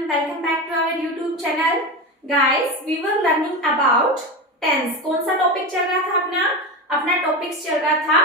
everyone, welcome back to our YouTube channel. Guys, we were learning about tense. कौन सा topic चल रहा था अपना टॉपिक चल रहा था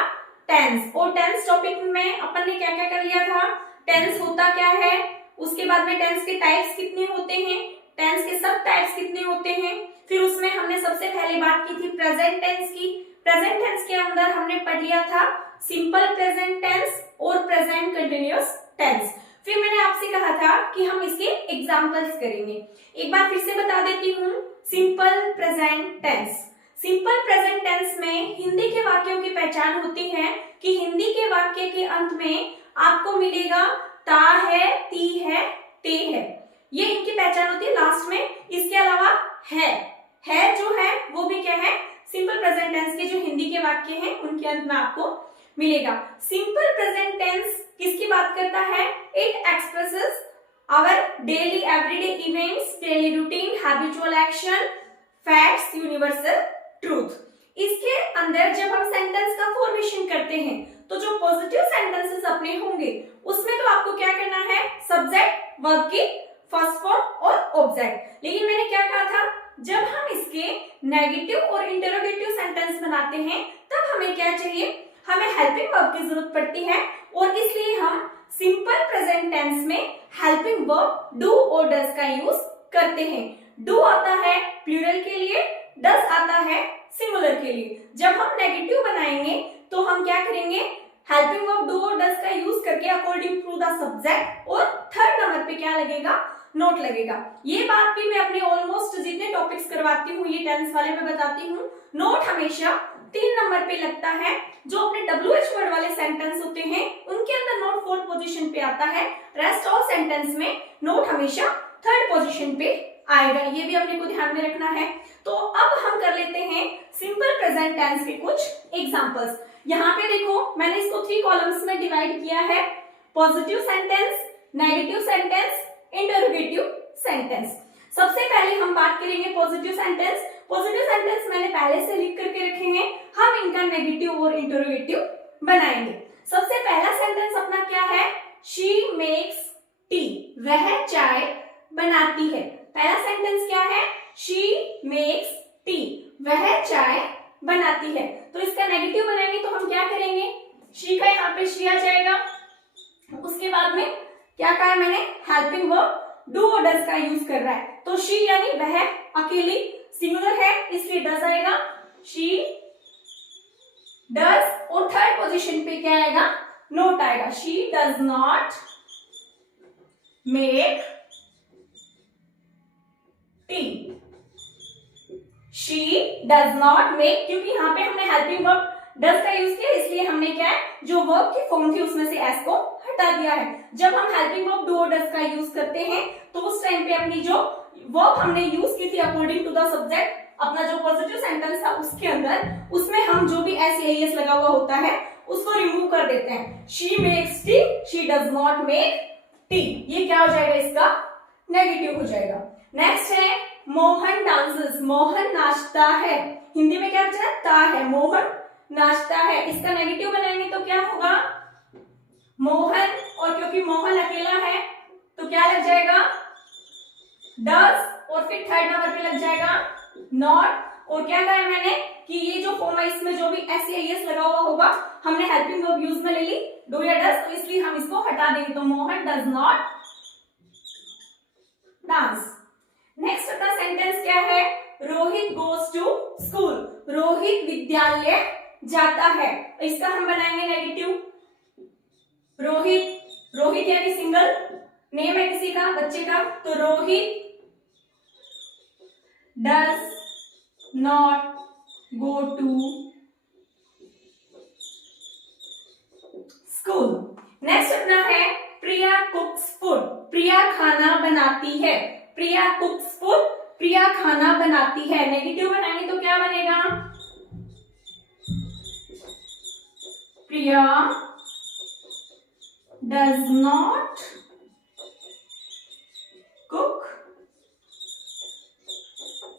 टेंस। और टेंस टॉपिक में अपन ने क्या क्या कर लिया था, टेंस होता क्या है, उसके बाद में टेंस के टाइप्स कितने होते हैं, टेंस के सब टाइप्स कितने होते हैं। फिर उसमें हमने सबसे पहले बात की थी प्रेजेंट टेंस की। प्रेजेंट टेंस के अंदर हमने पढ़ लिया था सिंपल प्रेजेंट टेंस और प्रेजेंट कंटिन्यूअस टेंस। फिर मैंने आपसे कहा था कि हम इसके एग्जांपल्स करेंगे। एक बार फिर से बता देती हूँ, simple present tense. Simple present tense में हिंदी के वाक्यों की पहचान होती है कि हिंदी के वाक्य के अंत में आपको मिलेगा ता है, ती है, ते है, ये इनकी पहचान होती है लास्ट में। इसके अलावा है जो है वो भी क्या है, सिंपल प्रेजेंट टेंस के जो हिंदी के वाक्य हैं उनके अंत में आपको मिलेगा। सिंपल प्रेजेंट टेंस किसकी बात करता है, it expresses our daily everyday events, daily routine, habitual action, facts, universal truth. इसके अंदर जब हम सेंटेंस का फॉर्मेशन करते हैं तो जो पॉजिटिव सेंटेंसेस अपने होंगे उसमें तो आपको क्या करना है, सब्जेक्ट वर्ब की फर्स्ट फॉर्म और ऑब्जेक्ट। लेकिन मैंने क्या कहा था, जब हम इसके नेगेटिव और इंटरोगेटिव सेंटेंस बनाते हैं तब हमें क्या चाहिए, हमें हेल्पिंग वर्ब की जरूरत पड़ती है। और इसलिए हम सिंपल प्रेजेंट टेंस में हेल्पिंग वर्ब डू और डज का यूज करते हैं। डू आता है प्लूरल के लिए, डज आता है सिंगुलर के लिए। जब हम नेगेटिव बनाएंगे तो हम क्या करेंगे, हेल्पिंग वर्ब डू और डज का यूज करके अकॉर्डिंग टू द सब्जेक्ट, और थर्ड नंबर पे क्या लगेगा, नोट लगेगा। ये बात भी मैं अपने ऑलमोस्ट जितने टॉपिक्स करवाती हूँ ये टेंस वाले में बताती हूँ। नोट हमेशा 3 नंबर पे लगता है। जो अपने WH वर्ड वाले सेंटेंस होते हैं उनके अंदर नोट 4th पोजीशन पे आता है, रेस्ट ऑल सेंटेंस में नोट हमेशा 3rd पोजीशन पे आएगा। ये भी अपने को ध्यान में रखना है। तो अब हम कर लेते हैं सिंपल प्रेजेंट टेंस के कुछ एग्जांपल्स। यहाँ पे देखो मैंने इसको 3 कॉलम्स में डिवाइड किया है, positive sentence, negative sentence, interrogative sentence. सबसे पहले हम बात करेंगे पॉजिटिव सेंटेंस। पॉजिटिव सेंटेंस मैंने पहले से लिख करके रखे हैं, हम इनका नेगेटिव और इंटरोगेटिव बनाएंगे। सबसे पहला सेंटेंस अपना क्या है, शी मेक्स टी, वह चाय बनाती है। पहला सेंटेंस क्या है, शी मेक्स टी, वह चाय बनाती है। तो इसका नेगेटिव बनाएंगे तो हम क्या करेंगे, शी का यहाँ पे शी आ जाएगा। उसके बाद में क्या कहा है मैंने, हेल्पिंग वर्ब डू और डज का यूज कर रहा है। तो शी यानी वह अकेली, सिंगुलर है इसलिए डज आएगा, शी डज। और थर्ड पोजीशन पे क्या आएगा, नोट आएगा, she does not make T, she does not make, क्योंकि यहाँ पे हमने हेल्पिंग वर्ब डज का यूज किया इसलिए हमने क्या है, जो वर्ब की फॉर्म थी उसमें से एस को हटा दिया है। जब हम हेल्पिंग वर्ब डू और डज का यूज करते हैं तो उस टाइम पे अपनी जो वर्ब हमने यूज की थी अकॉर्डिंग टू द सब्जेक्ट, अपना जो पॉजिटिव सेंटेंस था उसके अंदर, उसमें हम जो भी एस या एस लगा हुआ होता है उसको रिमूव कर देते हैं। She makes T, she does not make T, ये क्या हो जाएगा, इसका नेगेटिव हो जाएगा। नेक्स्ट है मोहन डांसेस, मोहन नाचता है। हिंदी में क्या बचा है, ता है, मोहन नाचता है। इसका नेगेटिव बनाएंगे तो क्या होगा, मोहन, और क्योंकि मोहन अकेला है तो क्या लग जाएगा, डज, और फिर थर्ड नंबर पे लग जाएगा नॉट। और क्या कहा मैंने कि ये जो फॉर्म है इसमें जो भी एस या एस लगा हुआ होगा हमने हेल्पिंग वर्ब यूज में ले ली, डू या डज, तो इसलिए हम इसको हटा देंगे। तो Mohan does not dance. Next अपना सेंटेंस क्या है, Rohit goes to school, Rohit विद्यालय जाता है। इसका हम बनाएंगे नेगेटिव, रोहित, रोहित यानी सिंगल नेम है किसी का, बच्चे का, तो Rohit does not go to school. Next अपना है प्रिया कुक्स फूड, प्रिया खाना बनाती है, प्रिया कुक्स फूड, प्रिया खाना बनाती है। नेगेटिव बनाएंगे तो क्या बनेगा, प्रिया डज नॉट कुक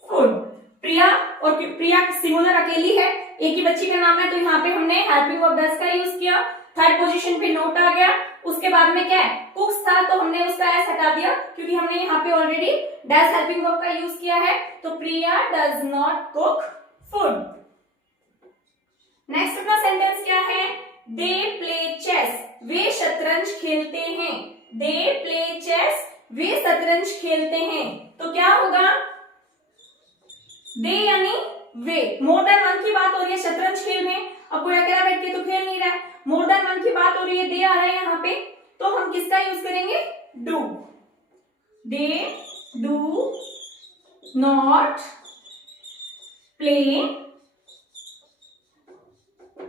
फूड। प्रिया, और प्रिया सिंगुलर अकेली है, एक ही बच्ची का नाम है, तो यहाँ पे हमने हेल्पिंग वर्ब डज का यूज किया। थर्ड पोजीशन पे नोट आ गया, उसके बाद में क्या है, कुक्स था तो हमने उसका एस हटा दिया क्योंकि हमने यहाँ पे ऑलरेडी डज हेल्पिंग वर्ब का यूज किया है। तो Priya does not cook food. Next अपना सेंटेंस क्या है, दे प्ले चेस, वे शतरंज खेलते हैं। दे प्ले चेस, वे शतरंज खेलते हैं। तो क्या होगा, दे यानी वे, मोर देन वन की बात हो रही है, शतरंज खेल रहे हैं। अब कोई अकेला बैठ के तो खेल नहीं रहा है, मोर देन वन की बात हो रही है, दे आ रहा है यहाँ पे, तो हम किसका यूज करेंगे, do. They do not play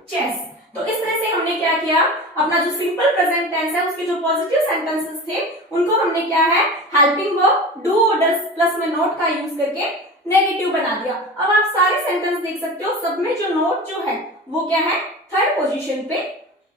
chess. तो इस तरह से हमने क्या किया, अपना जो सिंपल प्रेजेंट टेंस है उसके जो पॉजिटिव सेंटेंसेस थे उनको हमने क्या है, हेल्पिंग वर्ब डू और डज प्लस में नॉट का यूज करके नेगेटिव बना दिया। अब आप सारे सेंटेंस देख सकते हो, सब में जो नॉट जो है वो क्या है, थर्ड पोजीशन पे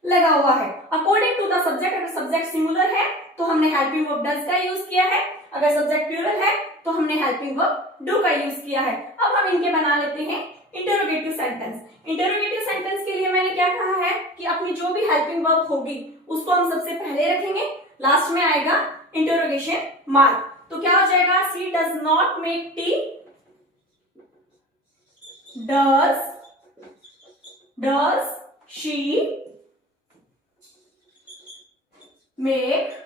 लगा हुआ है। अकॉर्डिंग टू द सब्जेक्ट, अगर सब्जेक्ट सिंगुलर है तो हमने हेल्पिंग वर्ब डज का यूज किया है, अगर सब्जेक्ट प्लूरल है तो हमने हेल्पिंग वर्ब डू का यूज किया है। अब हम इनके बना लेते हैं इंटरोगेटिव सेंटेंस। इंटरोगेटिव सेंटेंस के लिए मैंने क्या कहा है कि अपनी जो भी हेल्पिंग वर्ब होगी उसको हम सबसे पहले रखेंगे, लास्ट में आएगा इंटरोगेशन मार्क। तो क्या हो जाएगा, she does not make tea, does she make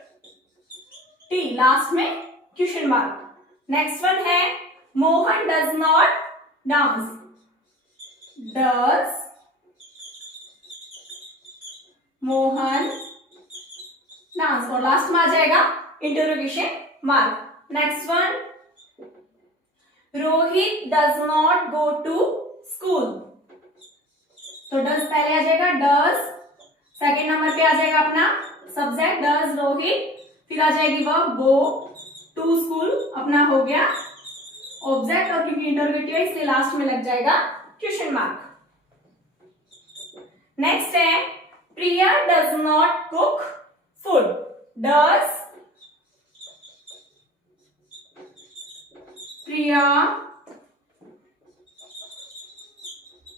tea, last में क्वेश्चन मार्क। नेक्स्ट वन है Mohan does not dance, does Mohan dance, और लास्ट में आ जाएगा interrogation mark. Next one, Rohit does not go to school. तो डज पहले आ जाएगा, डज सेकेंड नंबर पे आ जाएगा अपना सब्जेक्ट डज रोहित, फिर आ जाएगी वर्ब गो, टू स्कूल अपना हो गया ऑब्जेक्ट, और क्योंकि इंटरोगेटिव है इसलिए लास्ट में लग जाएगा क्वेश्चन मार्क। नेक्स्ट है Priya does not cook food, does Priya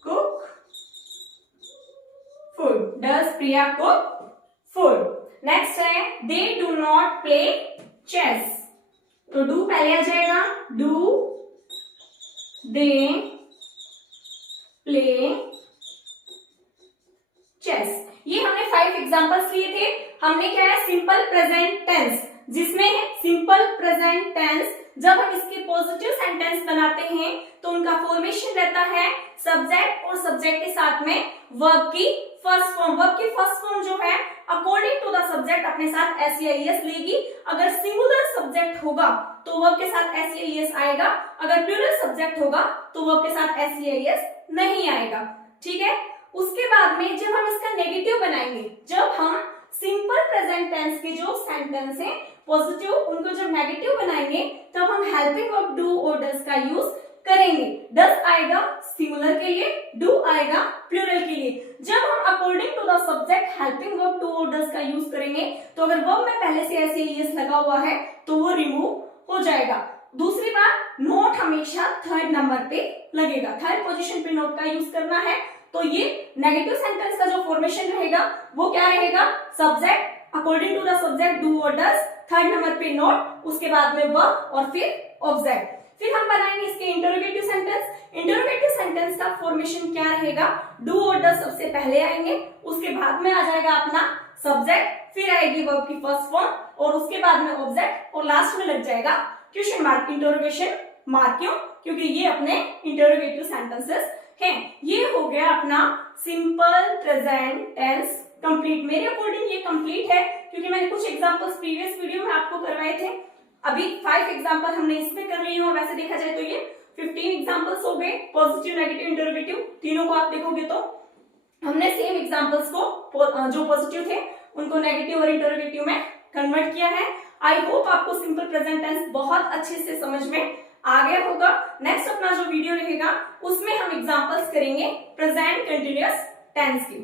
cook food, does Priya cook food. Next है they do not play chess. तो डू पहले आ जाएगा, डू दे प्ले चेस। ये हमने 5 एग्जांपल्स लिए थे। हमने क्या है, सिंपल प्रेजेंट टेंस, जिसमें है सिंपल प्रेजेंट टेंस, जब हम इसके पॉजिटिव सेंटेंस बनाते हैं तो उनका फॉर्मेशन रहता है सब्जेक्ट और सब्जेक्ट के साथ में वर्ब की फर्स्ट फॉर्म। वर्ब की फर्स्ट फॉर्म जो है अकॉर्डिंग टू द सब्जेक्ट अपने साथ एस लेगी। अगर सिंगुलर सब्जेक्ट होगा तो वर्ब के साथ एस आएगा, अगर प्लूरल सब्जेक्ट होगा तो वर्ब के साथ एस नहीं आएगा। ठीक है, उसके बाद में जब हम इसका नेगेटिव बनाएंगे, जब हम सिंपल प्रेजेंट टेंस के जो सेंटेंस है पॉजिटिव उनको जब नेगेटिव बनाएंगे तब हम हेल्पिंग वर्ब डू और डज का यूज करेंगे। डज आएगा सिंगुलर के लिए, डू आएगा प्लूरल के लिए। जब हम according to the subject helping verb do और डज का यूज करेंगे तो अगर वर्ब में पहले से एस लगा हुआ है तो वो रिमूव हो जाएगा। दूसरी बात, नोट हमेशा थर्ड नंबर पे लगेगा, थर्ड पोजीशन पे नोट का यूज करना है। तो ये नेगेटिव सेंटेंस का जो फॉर्मेशन रहेगा वो क्या रहेगा, subject according to the subject do और डज, थर्ड नंबर पे नोट, उसके बाद में वर्ब और फिर ऑब्जेक्ट। फिर हम बनाएंगे इसके इंटरोगेटिव सेंटेंस। इंटरोगेटिव सेंटेंस का फॉर्मेशन क्या रहेगा, डू और डज सबसे पहले आएंगे, उसके बाद में आ जाएगा अपना सब्जेक्ट, फिर आएगी वर्ब की फर्स्ट फॉर्म और उसके बाद में ऑब्जेक्ट और लास्ट में लग जाएगा क्वेश्चन मार्क, इंटरोगेशन मार्क। क्यों, क्योंकि ये अपने इंटरोगेटिव सेंटेंसेस हैं। ये हो गया अपना सिंपल प्रेजेंट टेंस कंप्लीट। मेरे अकॉर्डिंग ये कंप्लीट है क्योंकि मैंने कुछ एग्जांपल्स प्रीवियस वीडियो में आपको करवाए थे। अभी 5 एग्जांपल हमने इसमें कर लिए हैं और वैसे देखा जाए तो ये 15 एग्जांपल्स हो गए, पॉजिटिव नेगेटिव इंटरोगेटिव तीनों को आप देखोगे तो हमने सेम एग्जांपल्स को जो पॉजिटिव थे उनको नेगेटिव और इंटरोगेटिव में कन्वर्ट किया है। आई होप आपको सिंपल प्रेजेंट टेंस बहुत अच्छे से समझ में आ गया होगा। नेक्स्ट अपना जो वीडियो रहेगा उसमें हम एग्जांपल्स करेंगे प्रेजेंट कंटिन्यूअस टेंस की।